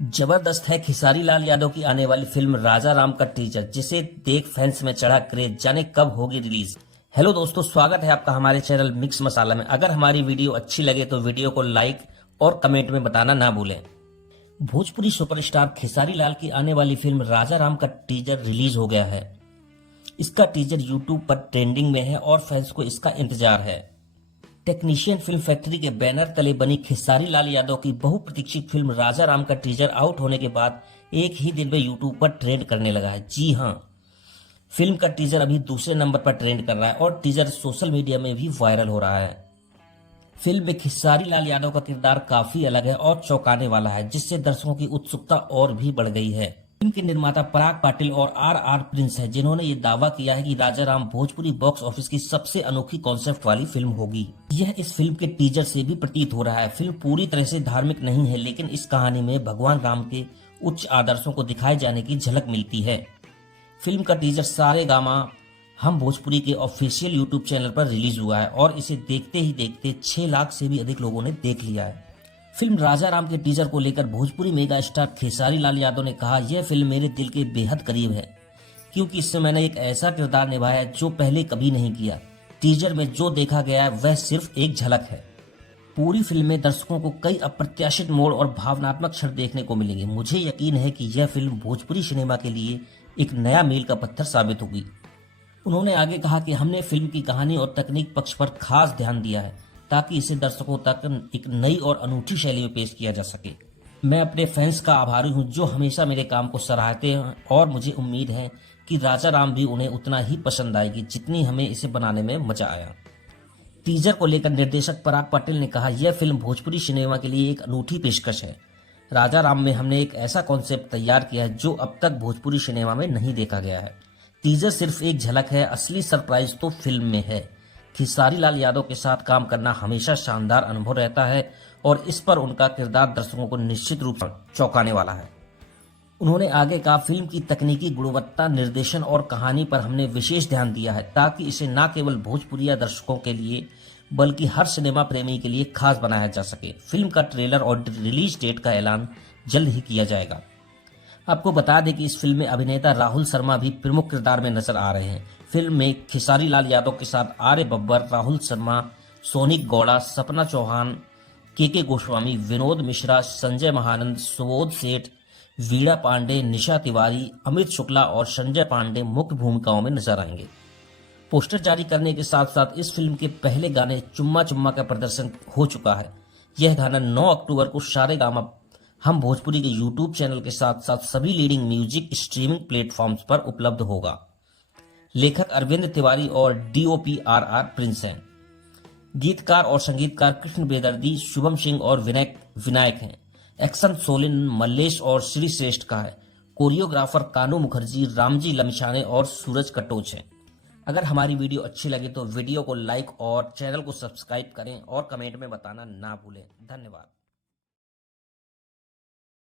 जबरदस्त है खेसारी लाल यादव की आने वाली फिल्म राजा राम का टीजर, जिसे देख फैंस में चढ़ा क्रेज। जाने कब होगी रिलीज। हेलो दोस्तों, स्वागत है आपका हमारे चैनल मिक्स मसाला में। अगर हमारी वीडियो अच्छी लगे तो वीडियो को लाइक और कमेंट में बताना ना भूलें। भोजपुरी सुपरस्टार खेसारी लाल की आने वाली फिल्म राजा राम का टीजर रिलीज हो गया है। इसका टीजर यूट्यूब पर ट्रेंडिंग में है और फैंस को इसका इंतजार है। टेक्नीशियन फिल्म फैक्ट्री के बैनर तले बनी खेसारी लाल यादव की बहुप्रतीक्षित फिल्म राजा राम का टीजर आउट होने के बाद एक ही दिन में यूट्यूब पर ट्रेंड करने लगा है। जी हां, फिल्म का टीजर अभी दूसरे नंबर पर ट्रेंड कर रहा है और टीजर सोशल मीडिया में भी वायरल हो रहा है। फिल्म में खेसारी लाल यादव का किरदार काफी अलग है और चौंकाने वाला है, जिससे दर्शकों की उत्सुकता और भी बढ़ गई है। फिल्म के निर्माता पराग पाटिल और आर प्रिंस है, जिन्होंने ये दावा किया है कि राजा राम भोजपुरी बॉक्स ऑफिस की सबसे अनोखी कॉन्सेप्ट वाली फिल्म होगी। यह इस फिल्म के टीजर से भी प्रतीत हो रहा है। फिल्म पूरी तरह से धार्मिक नहीं है, लेकिन इस कहानी में भगवान राम के उच्च आदर्शों को दिखाए जाने की झलक मिलती है। फिल्म का टीजर सारेगामा हम भोजपुरी के ऑफिशियल यूट्यूब चैनल पर रिलीज हुआ है और इसे देखते ही देखते 6 लाख से भी अधिक लोगों ने देख लिया है। फिल्म राजा राम के टीजर को लेकर भोजपुरी मेगा स्टार खेसारी लाल यादव ने कहा, यह फिल्म मेरे दिल के बेहद करीब है, क्योंकि इससे मैंने एक ऐसा किरदार निभाया है जो पहले कभी नहीं किया। टीजर में जो देखा गया है वह सिर्फ एक झलक है। पूरी फिल्म में दर्शकों को कई अप्रत्याशित मोड़ और भावनात्मक क्षण देखने को मिलेंगे। मुझे यकीन है कि यह फिल्म भोजपुरी सिनेमा के लिए एक नया मील का पत्थर साबित होगी। उन्होंने आगे कहा कि हमने फिल्म की कहानी और तकनीक पक्ष पर खास ध्यान दिया है, ताकि इसे दर्शकों तक एक नई और अनूठी शैली में पेश किया जा सके। मैं अपने फैंस का आभारी हूं, जो हमेशा मेरे काम को सराहते हैं, और मुझे उम्मीद है कि राजा राम भी उन्हें उतना ही पसंद आएगी जितनी हमें इसे बनाने में मजा आया। टीजर को लेकर निर्देशक पराग पाटिल ने कहा, यह फिल्म भोजपुरी सिनेमा के लिए एक अनूठी पेशकश है। राजा राम में हमने एक ऐसा कॉन्सेप्ट तैयार किया है जो अब तक भोजपुरी सिनेमा में नहीं देखा गया है। टीजर सिर्फ एक झलक है, असली सरप्राइज तो फिल्म में है। खेसारी लाल यादव के साथ काम करना हमेशा शानदार अनुभव रहता है और इस पर उनका किरदार दर्शकों को निश्चित रूप से चौंकाने वाला है। उन्होंने आगे कहा, फिल्म की तकनीकी गुणवत्ता, निर्देशन और कहानी पर हमने विशेष ध्यान दिया है, ताकि इसे न केवल भोजपुरिया दर्शकों के लिए बल्कि हर सिनेमा प्रेमी के लिए खास बनाया जा सके। फिल्म का ट्रेलर और रिलीज डेट का ऐलान जल्द ही किया जाएगा। आपको बता दें कि इस फिल्म में अभिनेता राहुल शर्मा भी प्रमुख किरदार में नजर आ रहे हैं। फिल्म में खेसारी लाल यादव के साथ आर्य बब्बर, राहुल शर्मा, सोनिक गौड़ा, सपना चौहान, के गोस्वामी, विनोद मिश्रा, संजय महानंद, सुबोध सेठ, वीणा पांडे, निशा तिवारी, अमित शुक्ला और संजय पांडे मुख्य भूमिकाओं में नजर आएंगे। पोस्टर जारी करने के साथ साथ इस फिल्म के पहले गाने चुम्मा चुम्मा का प्रदर्शन हो चुका है। यह गाना 9 अक्टूबर को सारेगामा हम भोजपुरी के यूट्यूब चैनल के साथ साथ सभी लीडिंग म्यूजिक स्ट्रीमिंग प्लेटफॉर्म्स पर उपलब्ध होगा। लेखक अरविंद तिवारी और डीओपी आर प्रिंस हैं। गीतकार और संगीतकार कृष्ण बेदर्दी, शुभम सिंह और विनायक हैं। एक्शन सोलिन मल्लेश और श्री श्रेष्ठ का है। कोरियोग्राफर कानू मुखर्जी, रामजी लमिछाने और सूरज कटोच हैं। अगर हमारी वीडियो अच्छी लगे तो वीडियो को लाइक और चैनल को सब्सक्राइब करें और कमेंट में बताना ना भूलें। धन्यवाद।